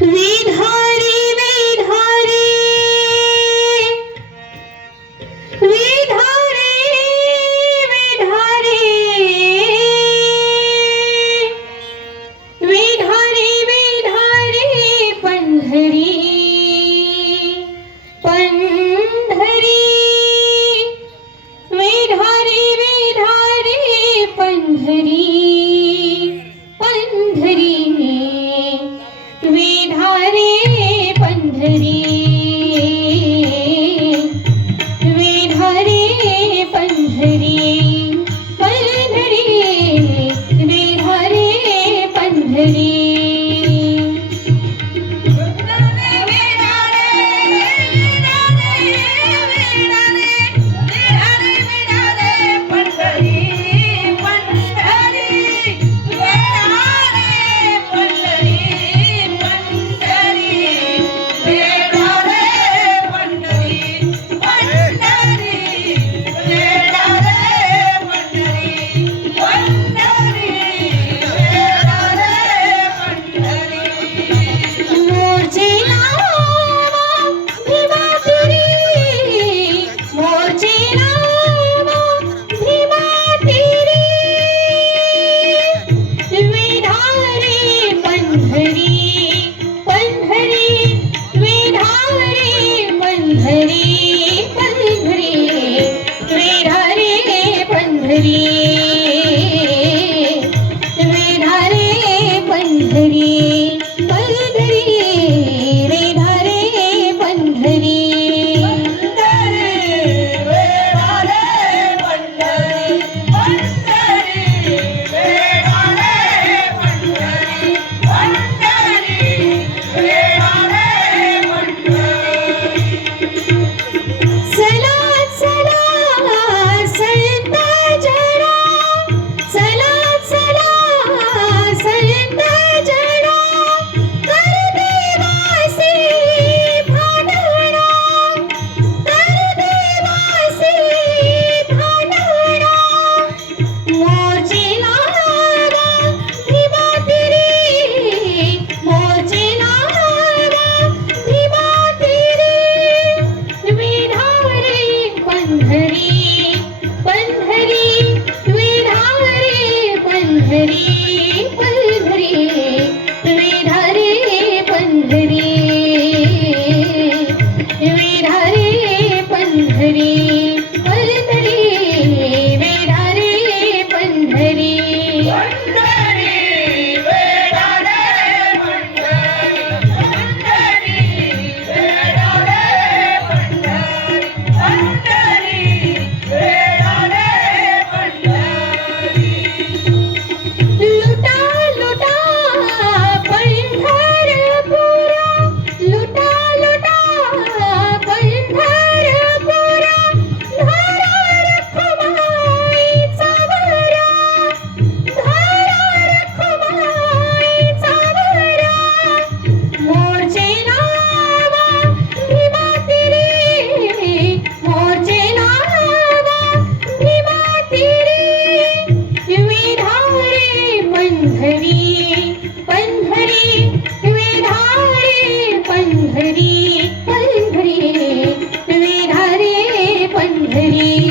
We Trinity. சொல்லி पंढरी